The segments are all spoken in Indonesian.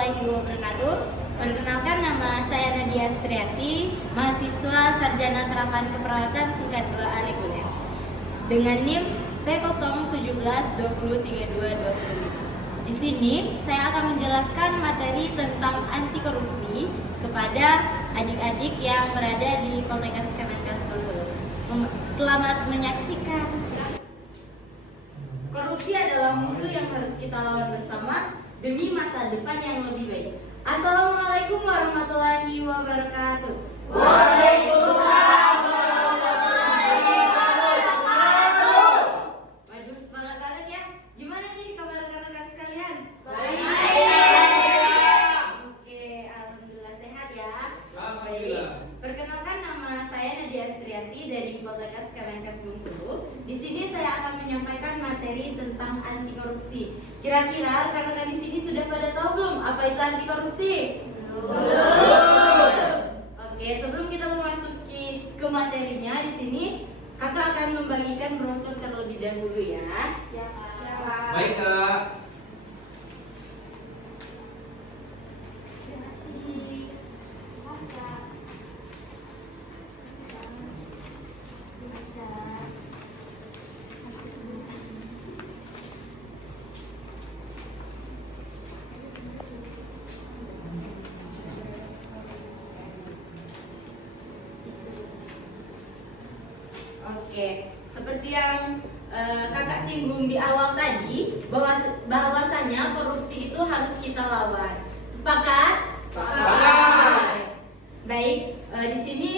warahmatullahi wabarakatuh. Perkenalkan, nama saya Nadia Astriati, mahasiswa Sarjana Terapan Keperawatan tingkat 2A reguler dengan NIM P017203225. Di sini saya akan menjelaskan materi tentang anti korupsi kepada adik-adik yang berada di Poltekkes Kemenkes Bengkulu. Selamat menyaksikan. Korupsi adalah musuh yang harus kita lawan bersama demi masa depan yang lebih baik. Assalamualaikum warahmatullahi wabarakatuh. Waalaikumsalam warahmatullahi wabarakatuh. Waduh, semangat banget ya. Gimana nih kabar rekan-rekan sekalian? Baik. Oke, alhamdulillah sehat ya. Alhamdulillah. Perkenalkan, nama saya Nadia Astriati dari Poltekkes Kemenkes Bengkulu. Di sini saya akan menyampaikan materi tentang anti korupsi. Kira-kira rekan-rekan di sini sudah pada tahu belum apa itu anti korupsi? Belum. Oke, sebelum kita memasuki ke materinya, di sini kakak akan membagikan brosur terlebih dahulu ya. Ya. Baik, Kak. Oke, seperti yang kakak singgung di awal tadi, bahwasanya korupsi itu harus kita lawan. Sepakat? Sepakat. Baik, di sini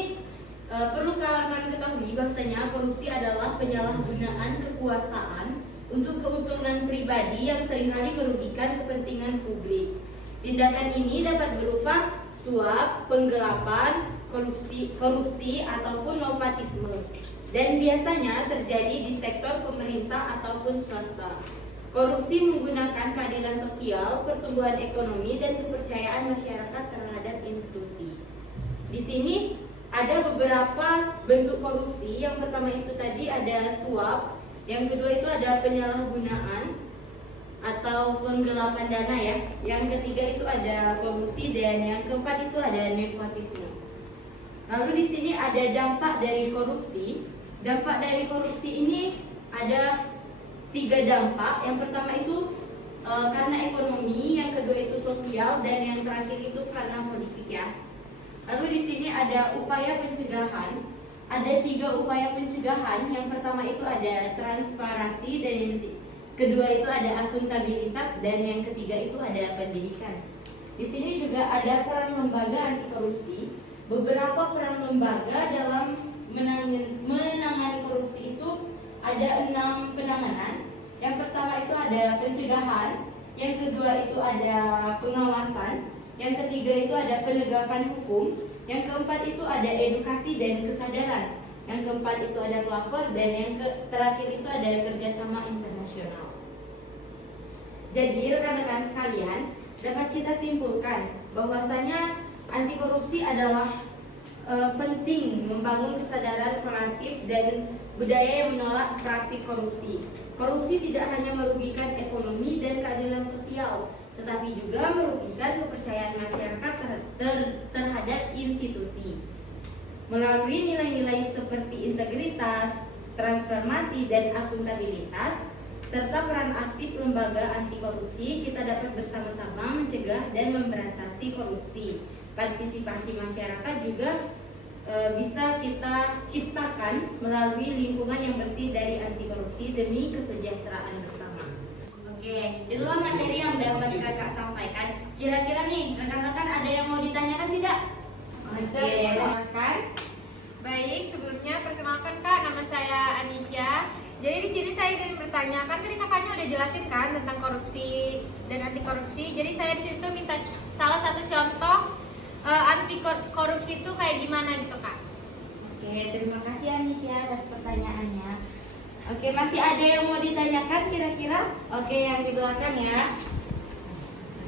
perlu kawan-kawan ketahui bahwasanya korupsi adalah penyalahgunaan kekuasaan untuk keuntungan pribadi yang seringkali merugikan kepentingan publik. Tindakan ini dapat berupa suap, penggelapan, korupsi ataupun nepotisme, dan biasanya terjadi di sektor pemerintah ataupun swasta. Korupsi menggunakan keadilan sosial, pertumbuhan ekonomi, dan kepercayaan masyarakat terhadap institusi. Di sini ada beberapa bentuk korupsi. Yang pertama itu tadi ada suap, yang kedua itu ada penyalahgunaan atau penggelapan dana ya. Yang ketiga itu ada korupsi, dan yang keempat itu ada nepotisme. Lalu di sini ada dampak dari korupsi. Dampak dari korupsi ini ada 3 dampak. Yang pertama itu karena ekonomi, yang kedua itu sosial, dan yang terakhir itu karena politik ya. Lalu di sini ada upaya pencegahan. Ada 3 upaya pencegahan. Yang pertama itu ada transparansi, dan yang kedua itu ada akuntabilitas, dan yang ketiga itu ada pendidikan. Di sini juga ada peran lembaga anti korupsi. Beberapa peran lembaga dalam menangani korupsi itu ada 6 penanganan. Yang pertama itu ada pencegahan, yang kedua itu ada pengawasan, yang ketiga itu ada penegakan hukum, yang keempat itu ada edukasi dan kesadaran, yang keempat itu ada pelapor, dan yang terakhir itu ada kerjasama internasional. Jadi rekan-rekan sekalian, dapat kita simpulkan bahwasanya anti korupsi adalah penting membangun kesadaran proaktif dan budaya yang menolak praktik korupsi. Korupsi tidak hanya merugikan ekonomi dan keadilan sosial, tetapi juga merugikan kepercayaan masyarakat terhadap institusi. Melalui nilai-nilai seperti integritas, transparansi, dan akuntabilitas, serta peran aktif lembaga anti korupsi, kita dapat bersama-sama mencegah dan memberantas korupsi. Partisipasi masyarakat juga bisa kita ciptakan melalui lingkungan yang bersih dari anti korupsi demi kesejahteraan bersama. Oke, itulah materi yang dapat kakak sampaikan. Kira-kira nih rekan-rekan ada yang mau ditanyakan tidak? Oke, silakan. Baik, sebelumnya perkenalkan Kak, nama saya Anisha. Jadi di sini saya ingin bertanya, kan tadi kakaknya udah jelasin kan tentang korupsi dan anti korupsi. Jadi saya di situ minta salah satu contoh anti korupsi itu kayak gimana gitu Kak? Oke, terima kasih Anisha atas pertanyaannya. Oke, masih ada yang mau ditanyakan kira-kira? Oke, yang di belakang ya.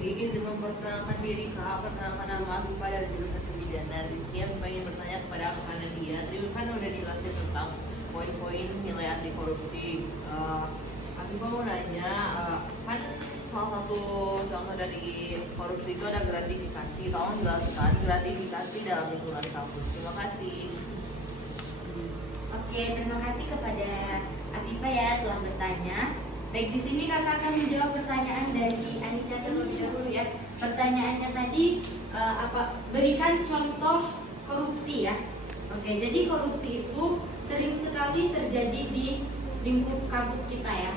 Izin memperkenalkan diri Kak, perkenalkan nama aku pada jurusan pidana. Di sini aku ingin bertanya kepada Kak Nadia. Tadi kan udah dijelasin tentang poin-poin nilai anti korupsi. Aku mau nanya, kan salah satu contoh dari korupsi itu ada gratifikasi. Tolong jelaskan gratifikasi dalam lingkungan kampus. Terima kasih. Oke, terima kasih kepada Afifa ya telah bertanya. Baik, di sini kakak akan menjawab pertanyaan dari Anisha terlebih dahulu ya. Pertanyaannya tadi berikan contoh korupsi ya. Oke, jadi korupsi itu sering sekali terjadi di lingkup kampus kita ya.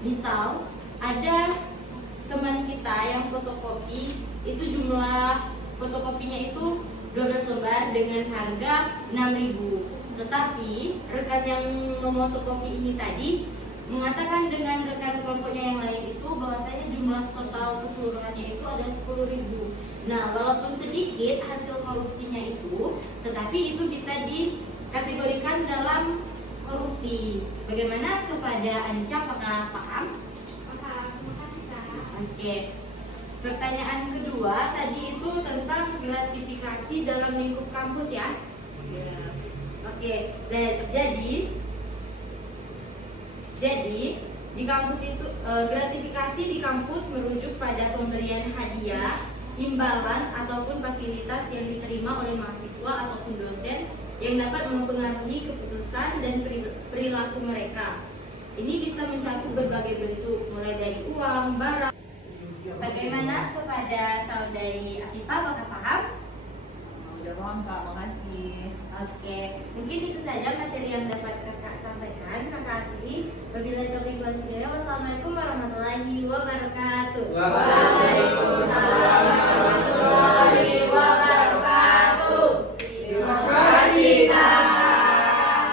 Misal ada teman kita yang fotokopi, itu jumlah fotokopinya itu 12 lembar dengan harga 6.000. Tetapi rekan yang memotokopi ini tadi mengatakan dengan rekan kelompoknya yang lain itu bahwasanya jumlah total keseluruhannya itu ada 10.000. Nah, walaupun sedikit hasil korupsinya itu, tetapi itu bisa dikategorikan dalam korupsi. Bagaimana kepada Anisha, apakah paham? Paham, terima kasih Kak. Oke. Pertanyaan kedua tadi itu tentang gratifikasi dalam lingkup kampus ya. Oke. Nah, jadi di kampus itu gratifikasi di kampus merujuk pada pemberian hadiah, imbalan ataupun fasilitas yang diterima oleh mahasiswa ataupun dosen yang dapat mempengaruhi keputusan dan perilaku mereka. Ini bisa mencakup berbagai bentuk, mulai dari uang, barang. Bagaimana kepada saudari Afifa, apakah paham? Udah paham Kak, makasih. Oke, mungkin itu saja materi yang dapat kakak sampaikan. Kakak akhiri. Wabillahi taufiq wal hidayah. Wassalamualaikum warahmatullahi wabarakatuh. Waalaikumsalam warahmatullahi wabarakatuh. Terima kasih, Kak.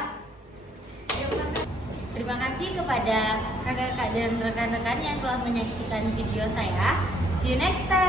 Terima kasih kepada kakak-kakak dan rekan-rekan yang telah menyaksikan video saya. See you next time.